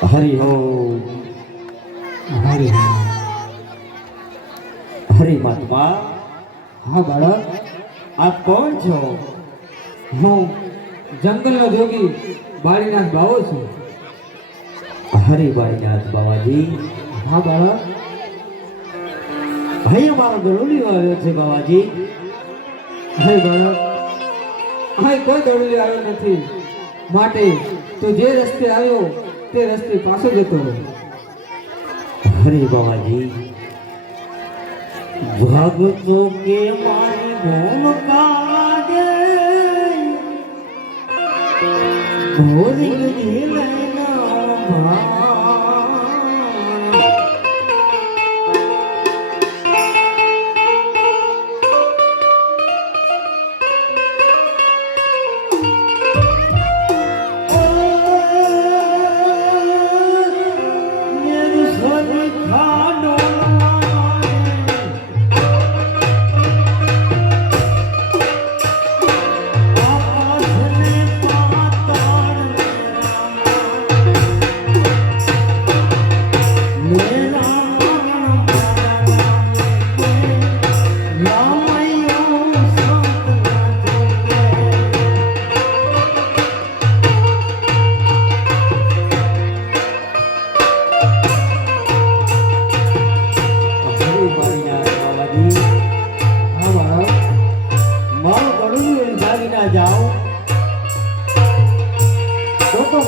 હરિ હો હરિ હરિ મહાત્મા હા બાળક, આપ કોણ છો? હું જંગલનો જોગી બાળીનાથ બાવો છું. હરિભાઈનાથ બાવાજી. હા બાળક, ભાઈ અમારો ગરુડિયો આવ્યો છે બાવાજી. હે બાળક, અહીં કોઈ દોડલી આવ્યો નથી, માટે તું જે રસ્તે આવ્યો તે રસ્તે પાછો જતો રહે. હરિ બાવાજી, ભગતો કે મારી ભૂલ કાગે ભોરી દિલના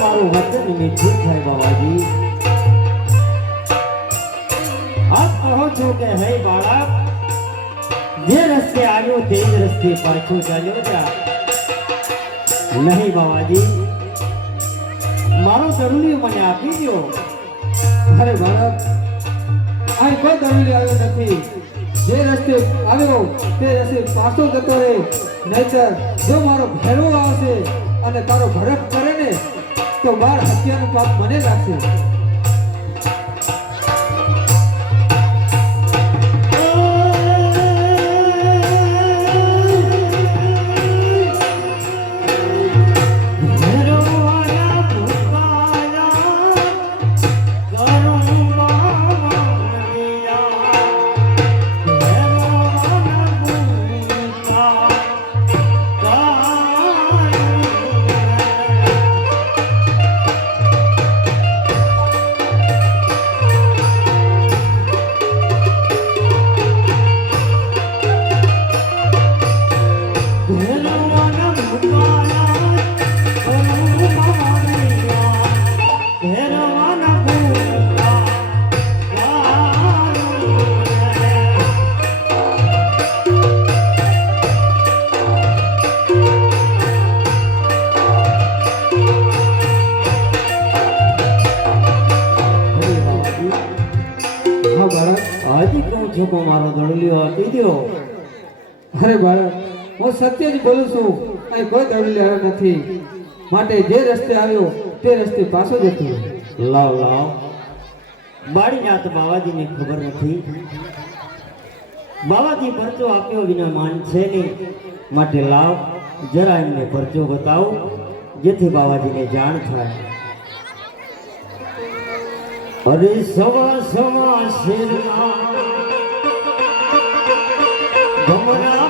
મારું વચન મીઠું થાય બાબાજી. આપ કહો છો કે હે બાળક, જે રસ્તે આવ્યો તે જ રસ્તે પાછો ચાલ્યો જા. નહીં બાબાજી, મારો ગરુડિયો મને આપી દો. અરે બાળક, અહીં કોઈ દોડલી આવ્યો નથી, જે રસ્તે આવ્યો તે રસ્તે પાછો જતો રહે, નહીતર જો મારો ભેરવો આવશે અને તારો ભરત કરે ને તો બાળ હત્યાનું પાપ મને લાગશે. હજી કહું છું કે મારો ગરુડિયો આપી દો. અરે બાળક, હું સત્ય જ બોલું છું, અહીં કોઈ દોડલી આવ્યો નથી, માટે જે રસ્તે આવ્યો તે રસ્તે પાછો જતો રહે. લાવ લાવ, બાળીનાથ બાવાજીને ખબર નથી. બાવાજી પરચો આપ્યો વિના માન છે નહીં, માટે લાવ જરા એમને પરચો બતાવો, જેથી બાવાજીને જાણ થાય. અરે સવા સવા શેરના ગમરા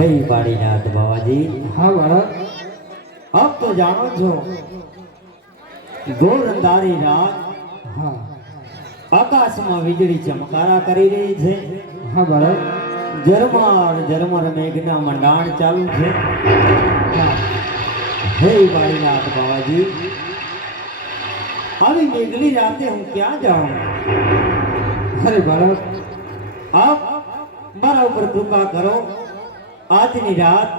હે બાળીનાથ બાવાજી, હા બાળક. આપ તો જાણો છો ઘોર અંધારી રાત, હા આકાશમાં વીજળી ચમકારા કરી રહી છે, હા બાળક. ઝરમર ઝરમર મેઘના મંડાણ ચાલુ છે. હા હે બાળીનાથ બાવાજી, આવી મેઘલી રાતે હું ક્યાં જાઉં? અરે બાળક, આપ મારા ઉપર કૃપા કરો. આજની રાત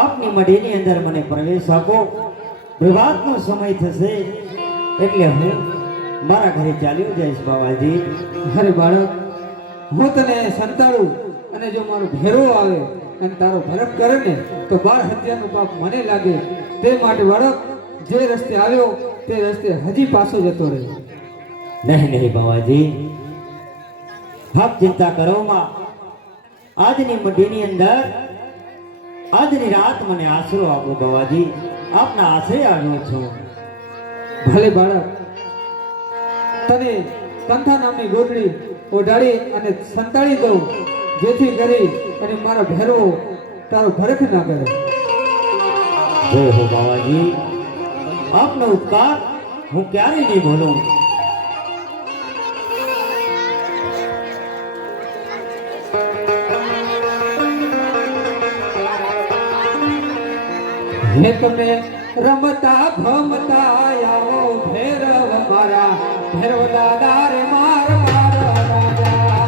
આપની મઢીની અંદર મને પ્રવેશ આપો. પ્રભાતનો સમય થશે એટલે હું મારા ઘરે ચાલ્યો જઈશ બાવાજી. અરે બાળક, હું તને સંતાડું અને જો મારો ભેરો આવે અને તારો ભરત કરે ને તો બાળ હત્યાનું પાપ મને લાગે. તે માટે બાળક, જે રસ્તે આવ્યો તે રસ્તે હજી પાછો જતો રહે. નહીં નહીં બાવાજી, આપ ચિંતા કરો માં. આજની મઢીની અંદર આજની રાત મને આશરો આપો બાવાજી. આપના આશરે આવ્યો છું. ભલે બાળક, તને કંથા નામની ગોદડી ઓઢાડી અને સંતાડી દઉં, જેથી કરી અને મારો ભેરો તારો ભરખ ના કરે. જય હો બાવાજી, આપનો ઉપકાર હું ક્યારેય નહીં ભૂલું. હે તમે રમતા ભમતા આવો ભેરવ મારા, ભેરવ દાદા રે માર માર રાજા.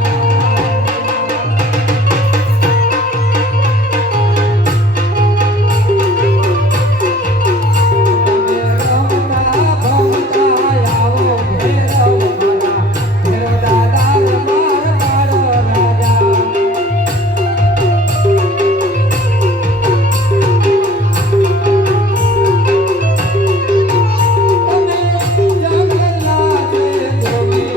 તમે રમતા ભમતા આવો ભેરવ મારા, ભેરવ દાદા રે માર માર રાજા. તમે જગન્નાથ ગોવિંદ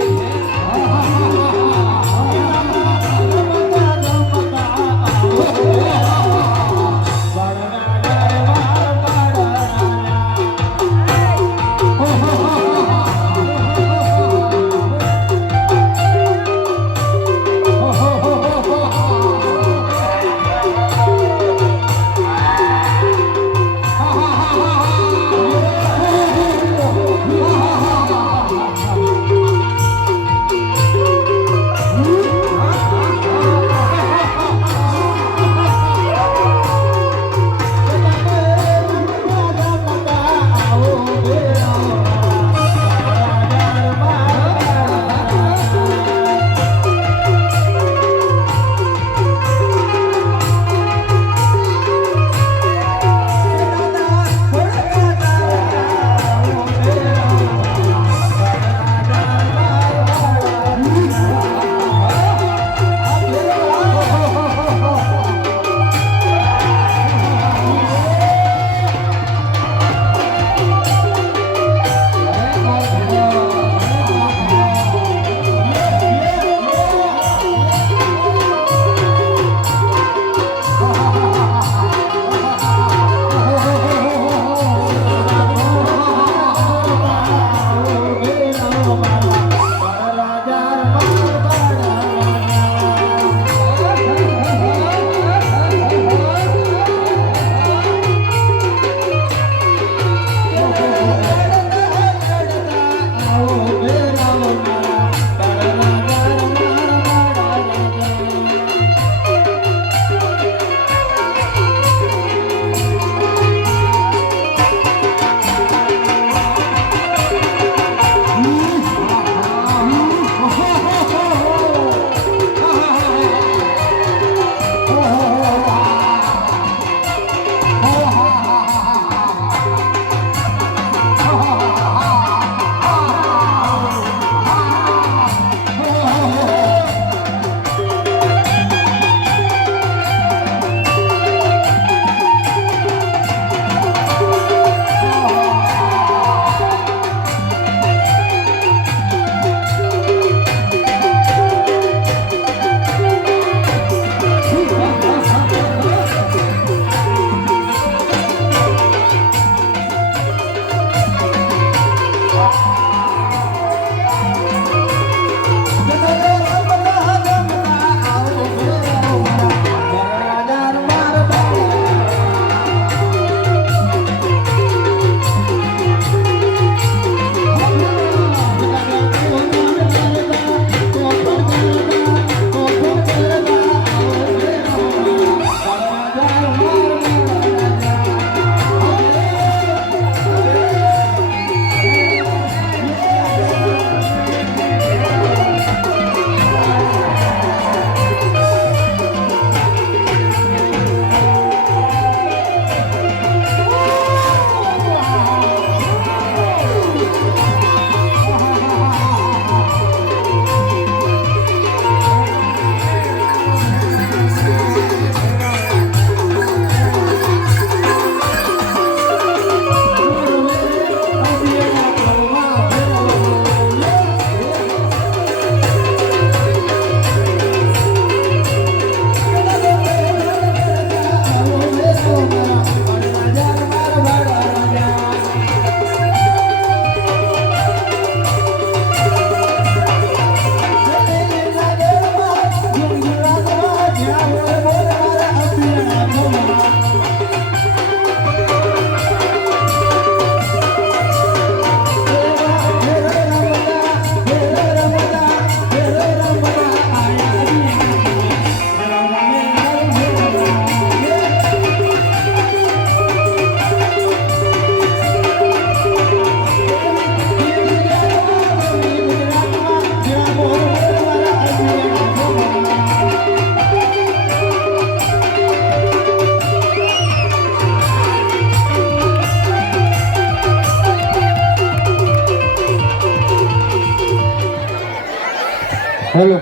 હેલો,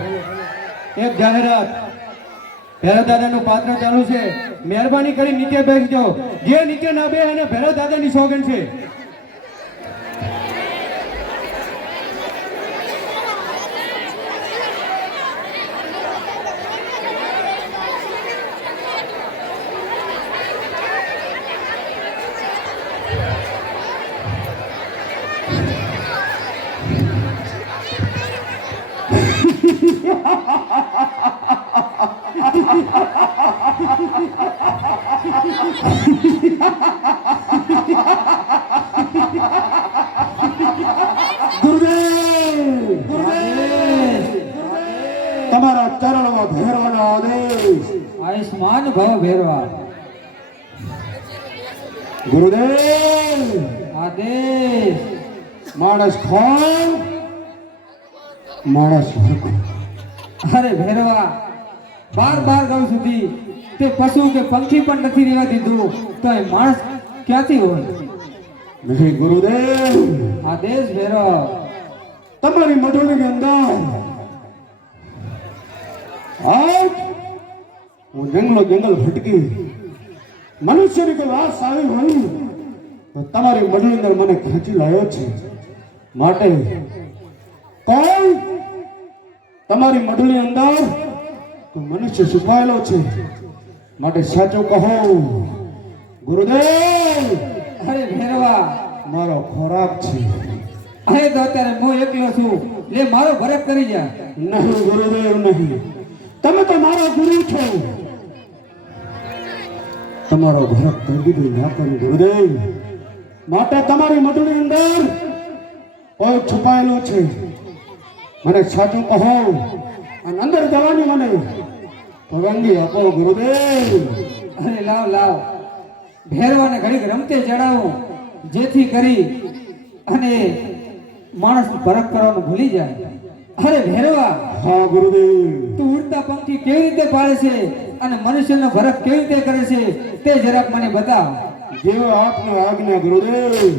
એક જાહેરાત. ભૈરવ દાદાનું પાત્ર ચાલુ છે. મહેરબાની કરી નીચે બેસજો. જે નીચે ના બે એને ભૈરવ દાદાની સોગંદ છે. તમારા ચરણમાં ભેરવાનો આદેશ. આયુષ્માન ભવ ભેરવા. ગુરુદેવ, આદેશ. માણસ ખાન, માણસ ભૂખો. અરે ભેરવા, બાર ગાઉ સુધી તે પશુ કે પંખી પણ નથી રહેવા દીધું તો એ માણસ ક્યાંથી હોય? નહીં ગુરુદેવ, આદેશ ભેરવા. તમારી મઢોની અંદર આજ હું જંગલ ભટકી મનુષ્યની કોઈ વાત આવી હોય તો તમારી મઢની અંદર મને ખેંચી લાવ્યો છે. માટે કોઈ તમારી મઢની અંદર તો મનુષ્ય છુપાયેલો છે. માટે સાચું કહો ગુરુદેવ. અરે ભેરવા, મારો ખોરાક છે. અરે તો અત્યારે હું એકલો છું, લે મારો ભરત કરી જા. નહીં ગુરુદેવ નહીં, તમે તો મારા ગુરુ છો. તમારો ભરત કરી દીધું ના કરું ગુરુદેવ. માટે તમારી મઢની અંદર કોઈ છુપાયેલો છે. મને સાચું કહો અને અંદર જવાની મને પરવાનગી આપો ગુરુદેવ. અરે લાવ ભેરવાને ઘડીક રમતે ચડાવું, જેથી કરી અને માણસ ભરત કરવાનું ભૂલી જાય. અરે ભેરવા, હા ગુરુદેવ. તું ઉડતા પંખી કેવી રીતે પાડે છે અને મનુષ્યનો ભરત કેવી રીતે કરે છે તે જરાક મને બતાવ. જેવો આપનો આજ્ઞા ગુરુદેવ.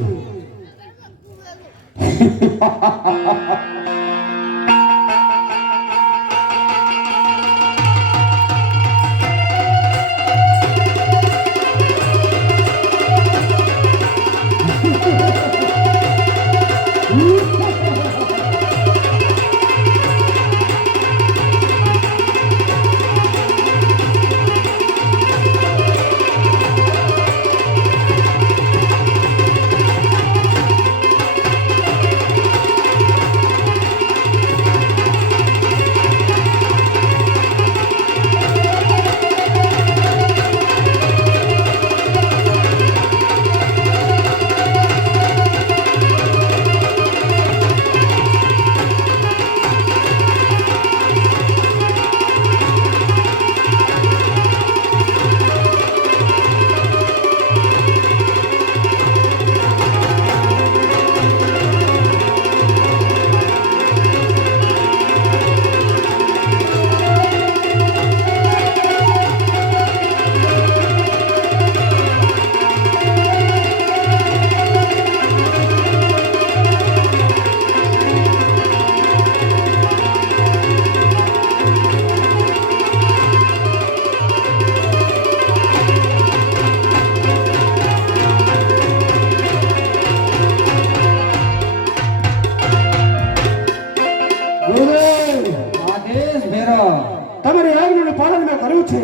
તમારી આજ્ઞાનું પાલન મેં કર્યું છે.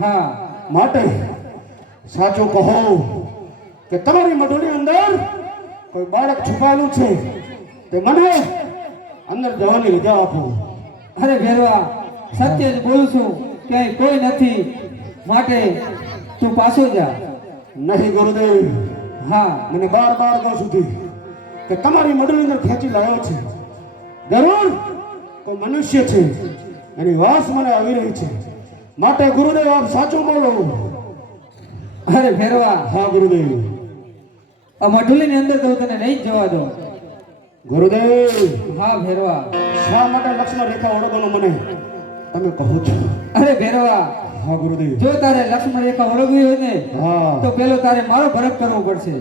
હા, માટે સાચું કહો કે તમારી મઢની અંદર કોઈ બાળક છુપાયેલું છે, તે મને અંદર જવાની રજા આપો. અરે ભેરવા, સત્ય જ બોલું છું, ક્યાંય કોઈ નથી, માટે તું પાછો જા. નહીં ગુરુદેવ, હા, મને બાર ગાઉ સુધી કે તમારી મઢની અંદર ખેંચી લાવ્યો છે. જરૂર કોઈ મનુષ્ય છે, એની વાસ મને આવી રહી છે. માટે ગુરુદેવ આપ સાચું બોલો. અરે ભેરવા, હા ગુરુદેવ. આ મઢુલીની અંદર તો હું તને નહીં જ જવા દઉં. ગુરુદેવ, હા ભેરવા. શા માટે લક્ષ્મણ રેખા ઓળખવાનું મને તમે કહો છો? અરે ભેરવા, હા ગુરુદેવ. જો તારે લક્ષ્મણ રેખા ઓળખવી હોય ને હા તો પેલો તારે મારો ભરત કરવો પડશે.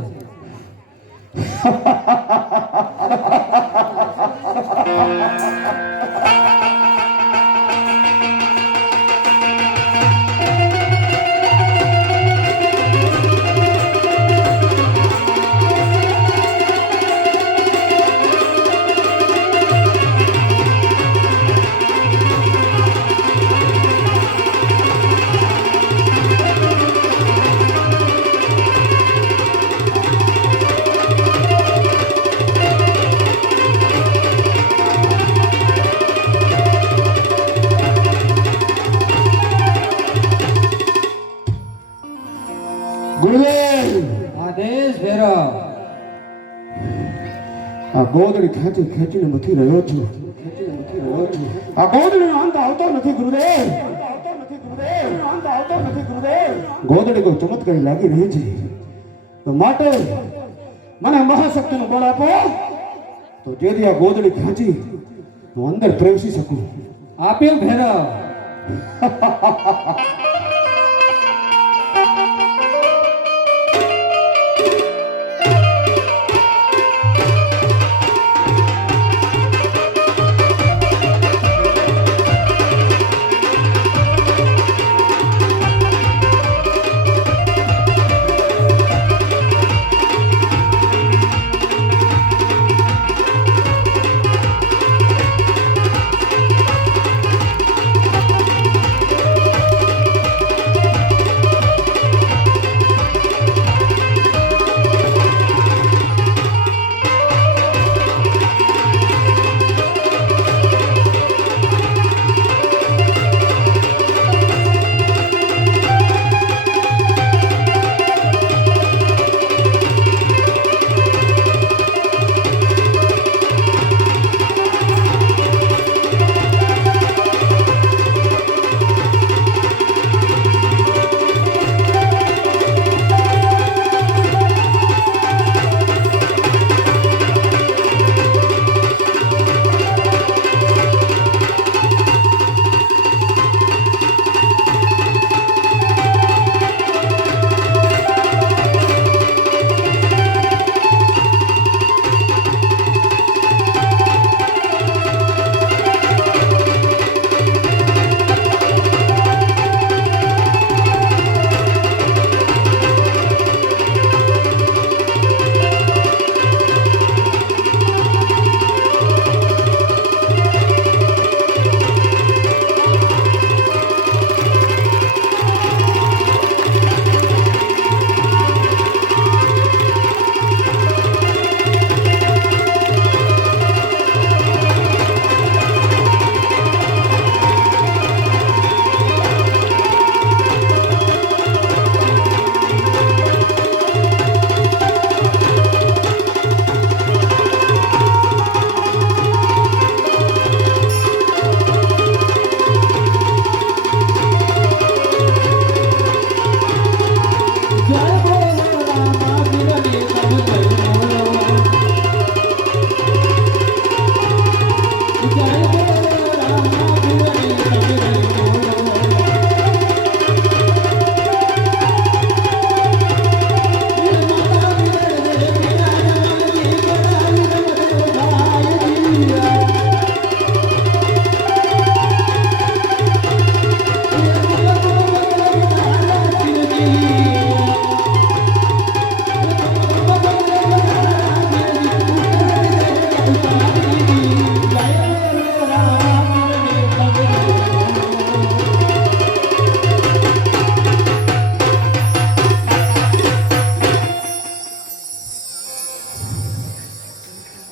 ભૈરવ આ ગોદડી ખેંચી ખેંચીને મથી રહ્યો છું આ ગોદડીનો અંત આવતો નથી ગુરુદેવ ગોદડી કોઈ ચમત્કારી લાગી રહી છે તો માટે મને મહાશક્તિનું બળ આપો તો જેથી આ ગોદડી ખેંચી હું અંદર પ્રવેશી શકું આપ્યું ભૈરવ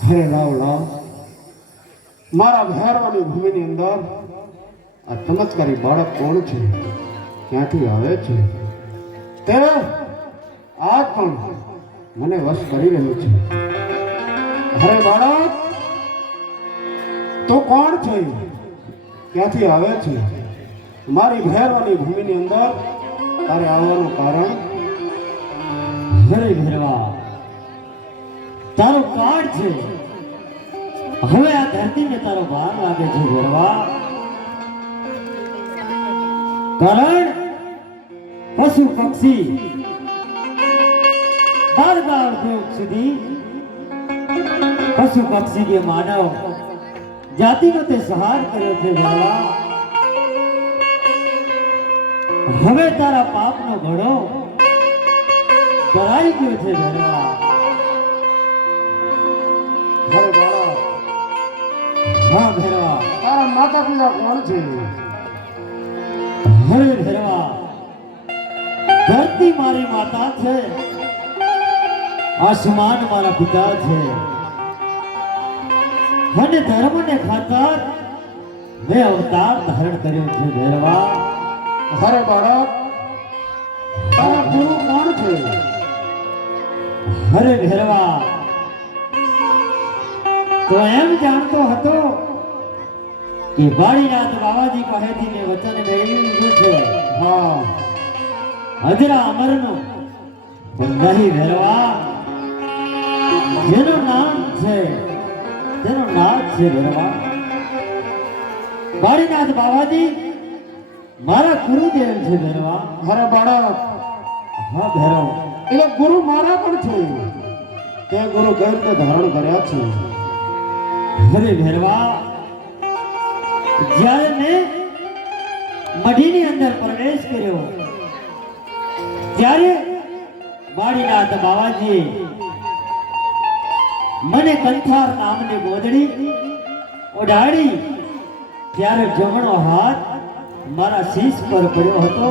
હરે લાવ લાવ મારા ભૈરવાની ભૂમિની અંદર આ ચમત્કારી બાળક કોણ છે ક્યાંથી આવે છે તે આજ પણ મને વશ કરી રહ્યો છે હરે બાળક તો કોણ છે ક્યાંથી આવે છે મારી ભૈરવાની ભૂમિની અંદર તારે આવવાનું કારણ હરે ભૈરવા તારો કાર્ડ છે હવે આ ધરતીને તારો ભાર લાગે છે ભૈરવા કારણ પશુ પક્ષી બાળગાળ દેવ સુધી પશુ પક્ષી કે માનવ જાતિનો તે સહાર કર્યો છે ભૈરવા હવે તારા પાપનો ઘડો ભરાઈ ગયો છે ભૈરવા હરે બાળક હા ભૈરવા તારા માતા પિતા કોણ છે હરે ભૈરવા ધરતી મારી માતા છે આસમાન મારા પિતા છે અને ધર્મને ખાતર મેં અવતાર ધારણ કર્યો છે ભૈરવા હરે બાળક તારા ગુરુ કોણ છે હરે ભેરવા તો એમ જાણતો હતો કે વાડીનાથ બાવાજી પાસેથી મેં વચન મેળવી લીધું છે હા હજરા અમરનું પણ નહીં ભેરવા જેનું નામ છે જેનું નામ છે ભેરવા વાડીનાથ બાવાજી મારા ગુરુદેવ છે ભેરવા અરે બાળક હા ભેરવ એટલે ગુરુ મારા પણ છે તે ગુરુ કઈ રીતે ધારણ કર્યા છે હરે ભેરવા જ્યારે મેં મઢીની અંદર પ્રવેશ કર્યો ત્યારે વાડીનાથ બાવાજીએ મને કંથાર નામની ગોદડી ઓઢાડી ત્યારે જમણો હાથ મારા શીશ પર પડ્યો હતો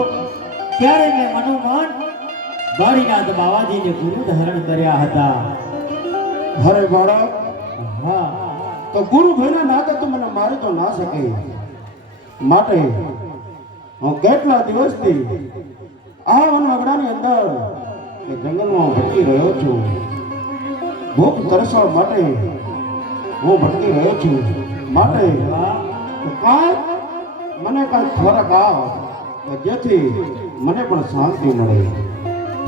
ત્યારે મેં મનોમન વાડીનાથ બાવાજીને ગુરુ ધારણ કર્યા હતા હરે બાળક હા તો ગુરુ ભાઈના નાતે તો મને મારી તો ના શકે માટે હું કેટલા દિવસથી આ વનવાગડાની અંદર કે જંગલમાં ભટકી રહ્યો છું ભૂખ તરસવા માટે હું ભટકી રહ્યો છું માટે કાંઈ મને કાંઈ ખોરાક આવ કે જેથી મને પણ શાંતિ મળે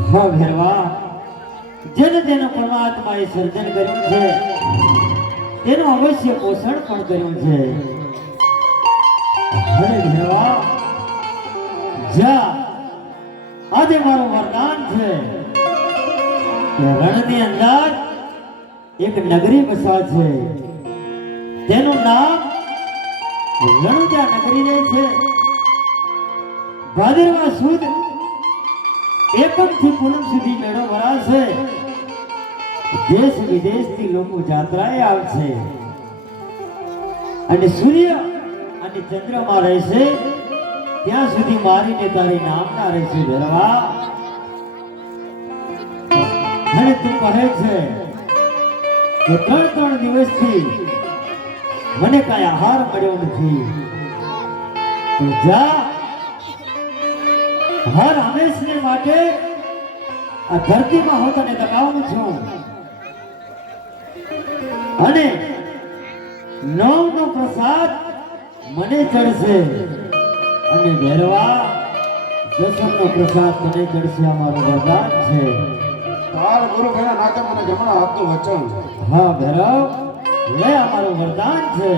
હા ભેરવા જેને જેને પરમાત્માએ સર્જન કર્યું છે તેનું અવશ્ય પોષણ પણ કર્યું છે હરે ભેરવા જા આજે મારું વરદાન છે કે રણની અંદર એક નગરી બસા છે તેનું નામ રણુજા નગરી રહે છે ભાદરવા સુદ એકમ થી પૂનમ સુધી મેળો ભરાશે દેશ વિદેશથી લોકો જાત્રાએ આવશે અને સૂર્ય અને ચંદ્રમાં રહેશે ત્યાં સુધી મારીને તારી નામના રહેશે ભેરવા અને તું કહે છે કે 3 દિવસથી મને કાંઈ આહાર મળ્યો નથી તો જા હર હંમેશને માટે આ ધરતીમાં હું તને દબાવું છું અને નવનો પ્રસાદ મને ચડશે અને ભેરવા દસમનો પ્રસાદ તને ચડશે અમારું વરદાન છે તાર ગુરુ ભાઈના નાતે મને જમણા હાથનું વચન હા ભેરવ લે અમારું વરદાન છે